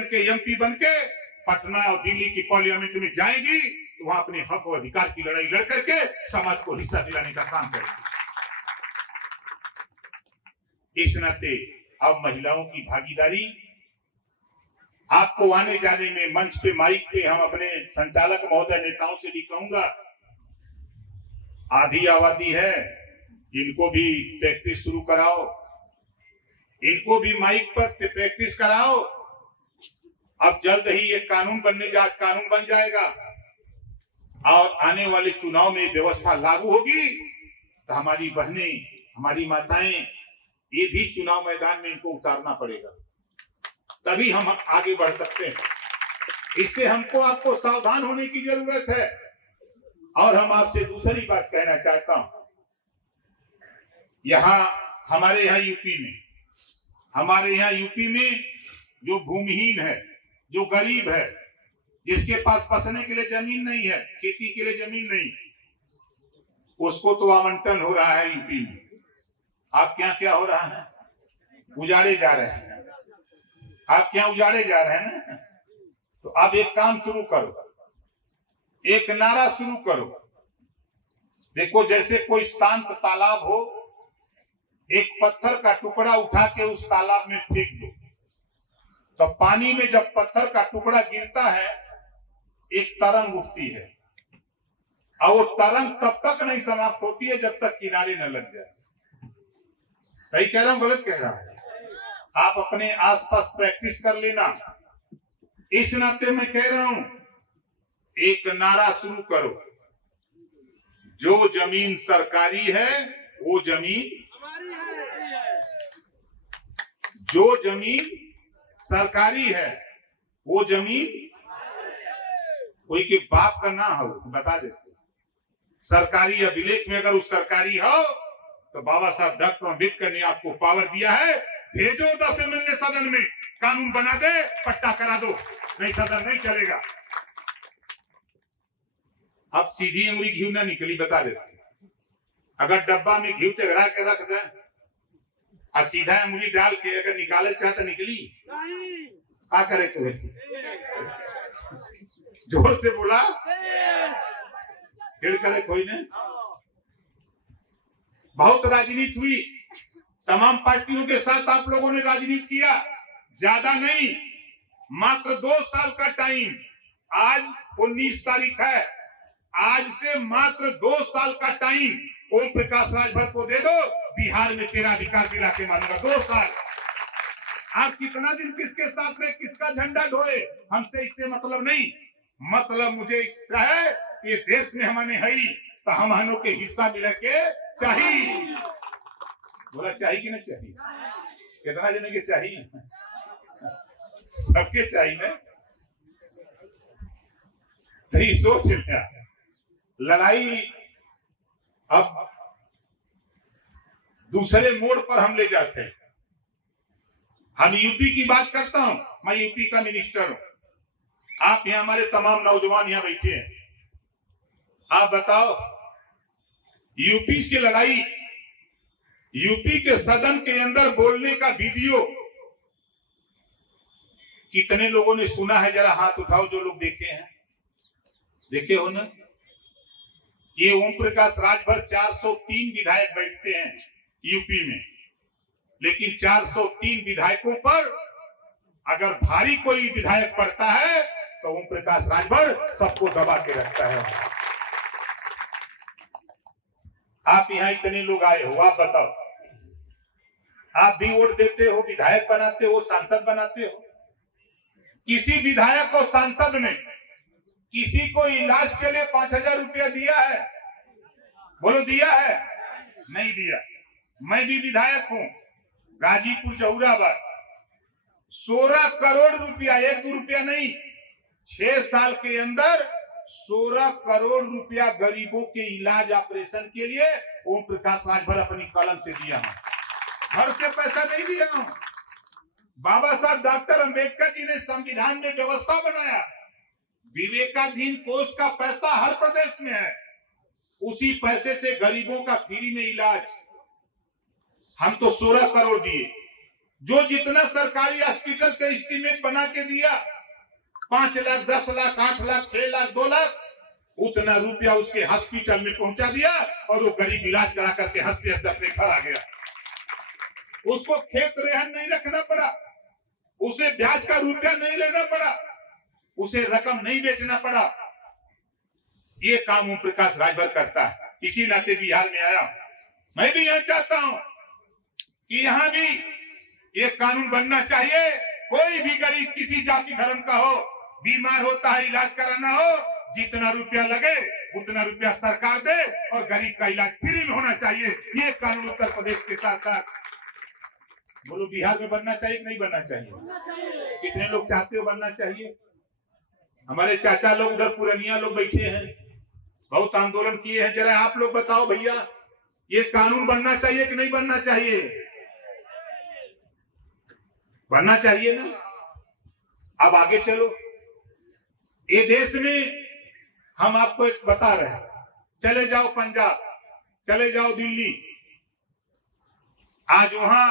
के एमपी बन के पटना और दिल्ली की पार्लियामेंट में जाएगी तो वहां अपने हक और अधिकार की लड़ाई लड़ करके समाज को हिस्सा दिलाने का काम करेगी। इस नाते अब महिलाओं की भागीदारी, आपको आने जाने में मंच पे माइक पे हम अपने संचालक महोदय नेताओं से भी कहूंगा, आधी आबादी है, इनको भी प्रैक्टिस शुरू कराओ, इनको भी माइक पर प्रैक्टिस कराओ। अब जल्द ही एक कानून कानून बन जाएगा और आने वाले चुनाव में व्यवस्था लागू होगी तो हमारी बहनें, हमारी माताएं, ये भी चुनाव मैदान में इनको उतारना पड़ेगा, तभी हम आगे बढ़ सकते हैं। इससे हमको आपको सावधान होने की जरूरत है। और हम आपसे दूसरी बात कहना चाहता हूं, हमारे यहाँ यूपी में जो भूमिहीन है, जो गरीब है, जिसके पास बसने के लिए जमीन नहीं है, खेती के लिए जमीन नहीं, उसको तो आवंटन हो रहा है यूपी में। आप क्या हो रहा है? उजाड़े जा रहे हैं। आप क्या उजाड़े जा रहे हैं ना? तो आप एक काम शुरू करो, एक नारा शुरू करो। देखो, जैसे कोई शांत तालाब हो, एक पत्थर का टुकड़ा उठा के उस तालाब में फेंक दो, तो पानी में जब पत्थर का टुकड़ा गिरता है एक तरंग उठती है, और वो तरंग तब तक नहीं समाप्त होती है जब तक किनारे न लग जाए। सही कह रहा हूं, गलत कह रहा हूं? आप अपने आसपास प्रैक्टिस कर लेना। इस नाते मैं कह रहा हूं, एक नारा शुरू करो, जो जमीन सरकारी है वो जमीन हमारी है। जो जमीन सरकारी है वो जमीन कोई के बाप का ना हो, बता देते। सरकारी अभिलेख में अगर उस सरकारी हो तो बाबा साहब डॉक्टर अम्बेडकर ने आपको पावर दिया है, भेजो 10 एमएलए सदन में, कानून बना दे, पट्टा करा दो, नहीं सदन नहीं चलेगा। अब सीधी उंगली घी ना निकली, बता देते। अगर डब्बा में घी टगरा के रख दे और सीधा उंगली डाल के अगर निकाले चाहते निकली, क्या करे तुम्हें? जोर से बोला, फिर करे कोई ने। बहुत राजनीति हुई, तमाम पार्टियों के साथ आप लोगों ने राजनीति किया, ज्यादा नहीं, मात्र 2 साल का टाइम। आज 19 तारीख है, आज से मात्र 2 साल का टाइम ओम प्रकाश राजभर को दे दो, बिहार में तेरा अधिकार दिला के मानूंगा। 2 साल। आप कितना दिन किसके साथ में किसका झंडा ढोए, हमसे इससे मतलब नहीं। मतलब मुझे इससे है कि देश में हमने है तो हम के हिस्सा मिले के चाहिए। बोला चाहिए कि नहीं चाहिए? कितना जने के चाहिए? सबके चाहिए ना। नहीं सोच लिया, लड़ाई अब दूसरे मोड़ पर हम ले जाते हैं। हम यूपी की बात करता हूं, मैं यूपी का मिनिस्टर हूं। आप यहाँ हमारे तमाम नौजवान यहाँ बैठे हैं, आप बताओ, यूपी की लड़ाई, यूपी के सदन के अंदर बोलने का वीडियो कितने लोगों ने सुना है? जरा हाथ उठाओ जो लोग देखे हैं। देखे हो ना? ये ओम प्रकाश राजभर 403 विधायक बैठते हैं यूपी में, लेकिन 403 विधायकों पर अगर भारी कोई विधायक पड़ता है तो ओम प्रकाश राजभर सबको दबा के रखता है। आप यहाँ इतने लोग आए हो, आप बताओ, आप भी वोट देते हो, विधायक बनाते हो, सांसद बनाते हो। किसी विधायक और सांसद ने किसी को इलाज के लिए 5000 रुपया दिया है? बोलो, दिया है? नहीं दिया। मैं भी विधायक हूं, गाजीपुर जहुराबाद, 16 करोड़ रुपया, 1-2 रुपया नहीं, 6 साल के अंदर 16 करोड़ रुपया गरीबों के इलाज ऑपरेशन के लिए ओम प्रकाश राजभर अपनी कलम से दिया हूं। घर से पैसा नहीं दिया हूं। बाबा साहब डॉक्टर अम्बेडकर जी ने संविधान में व्यवस्था बनाया, विवेकाधीन कोष का पैसा हर प्रदेश में है, उसी पैसे से गरीबों का फ्री में इलाज। हम तो 16 करोड़ दिए, जो जितना सरकारी हॉस्पिटल से एस्टीमेट बना के दिया 5 लाख 10 लाख 8 लाख 6 लाख 2 लाख उतना रुपया उसके हॉस्पिटल में पहुंचा दिया और वो गरीब इलाज करा करके हंसते हंसते अपने घर आ गया। उसको खेत रेहन नहीं रखना पड़ा, उसे ब्याज का रुपया नहीं लेना पड़ा, उसे रकम नहीं बेचना पड़ा। ये काम ओम प्रकाश राजभर करता है। इसी नाते बिहार में आया। मैं भी यह चाहता हूं कि यहाँ भी एक कानून बनना चाहिए। कोई भी गरीब किसी जाति धर्म का हो, बीमार होता है, इलाज कराना हो, जितना रुपया लगे उतना रुपया सरकार दे और गरीब का इलाज फ्री में होना चाहिए। ये कानून उत्तर प्रदेश के साथ साथ बोलो बिहार में बनना चाहिए कि नहीं बनना चाहिए? कितने लोग चाहते हो बनना चाहिए? हमारे चाचा लोग उधर पुरानिया लोग बैठे हैं, बहुत आंदोलन किए हैं। जरा आप लोग बताओ भैया, ये कानून बनना चाहिए कि नहीं बनना चाहिए? बनना चाहिए ना। अब आगे चलो। ये देश में हम आपको एक बता रहे हैं, चले जाओ पंजाब, चले जाओ दिल्ली, आज वहां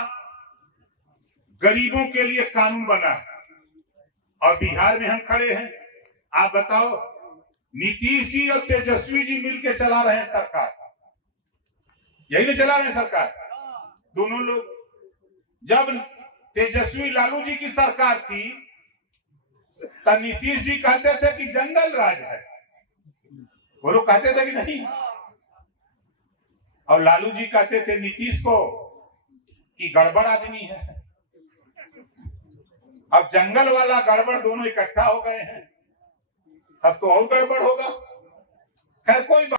गरीबों के लिए कानून बना है और बिहार में हम खड़े हैं। आप बताओ, नीतीश जी और तेजस्वी जी मिलकर चला रहे हैं सरकार, यही नहीं चला रहे हैं सरकार दोनों लोग। जब तेजस्वी लालू जी की सरकार थी तब नीतीश जी कहते थे कि जंगल राज है, वो लोग कहते थे कि नहीं, और लालू जी कहते थे नीतीश को कि गड़बड़ आदमी है। अब जंगल वाला गड़बड़ दोनों इकट्ठा हो गए हैं, अब तो और गड़बड़ होगा। खैर कोई बात